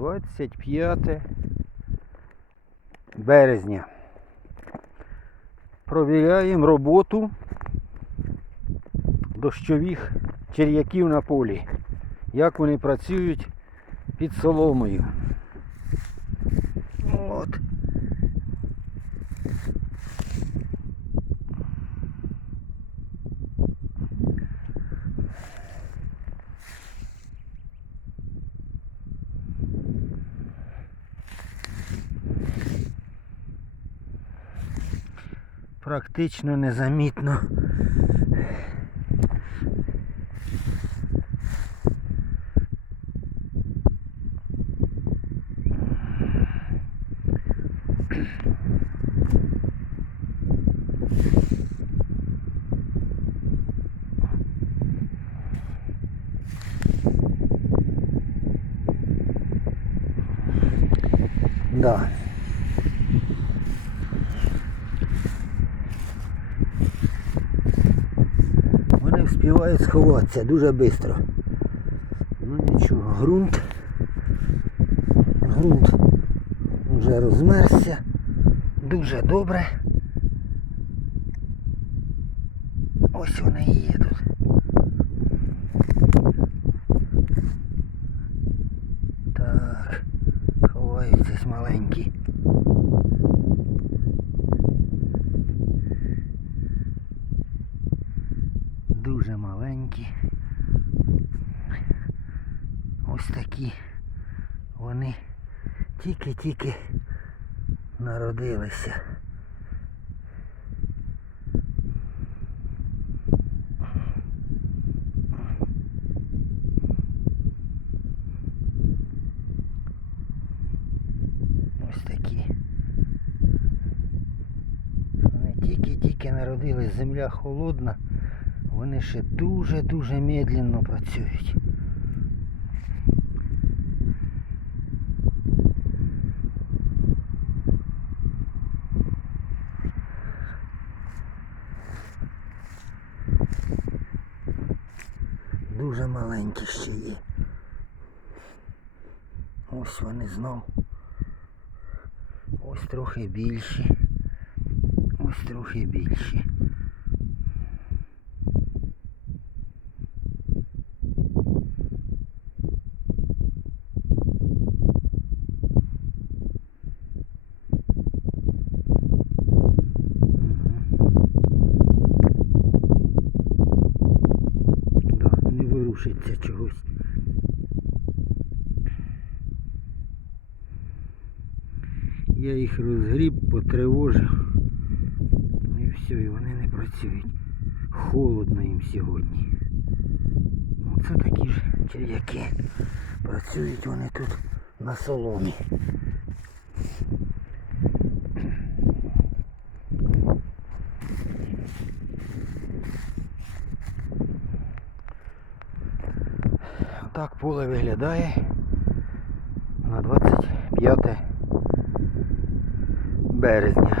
25 березня. Провіряємо роботу дощових черв'яків на полі. Як вони працюють під соломою. От. Практично незамітно. Да. Вони сховатися дуже швидко. Ну нічого, ґрунт. Ґрунт вже розмерзся. Дуже добре. Ось вони і є тут. Так, ховаються маленькі. Дуже маленькі. Ось такі. Вони тільки-тільки народилися. Ось такі. Вони тільки-тільки народились, земля холодна. Вони ще дуже-дуже медленно працюють. Дуже маленькі ще є. Ось вони знов. Ось трохи більші. Ось трохи більші. Да, чогось. Я їх розгріб, потривожив. Ну і все, і вони не працюють. Холодно їм сьогодні. Оце такі ж черв'яки. Працюють вони тут на соломі. Так поле виглядає на 25 березня.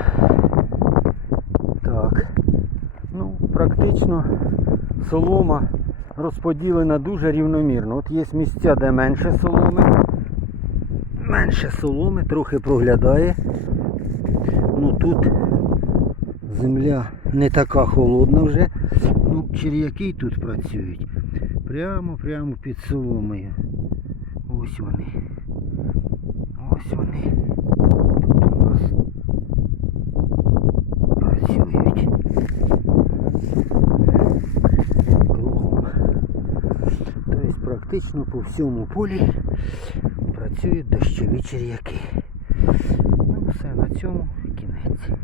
Так. Ну, практично солома розподілена дуже рівномірно. От є місця, де менше соломи. Менше соломи, трохи проглядає. Ну тут земля не така холодна вже. Ну, черв'яки тут працюють. Прямо, прямо під соломою. Ось вони. Ось вони. Тут у нас працюють. Кругом. Тобто практично по всьому полі працюють дощові черв'яки. Ну все, на цьому кінець.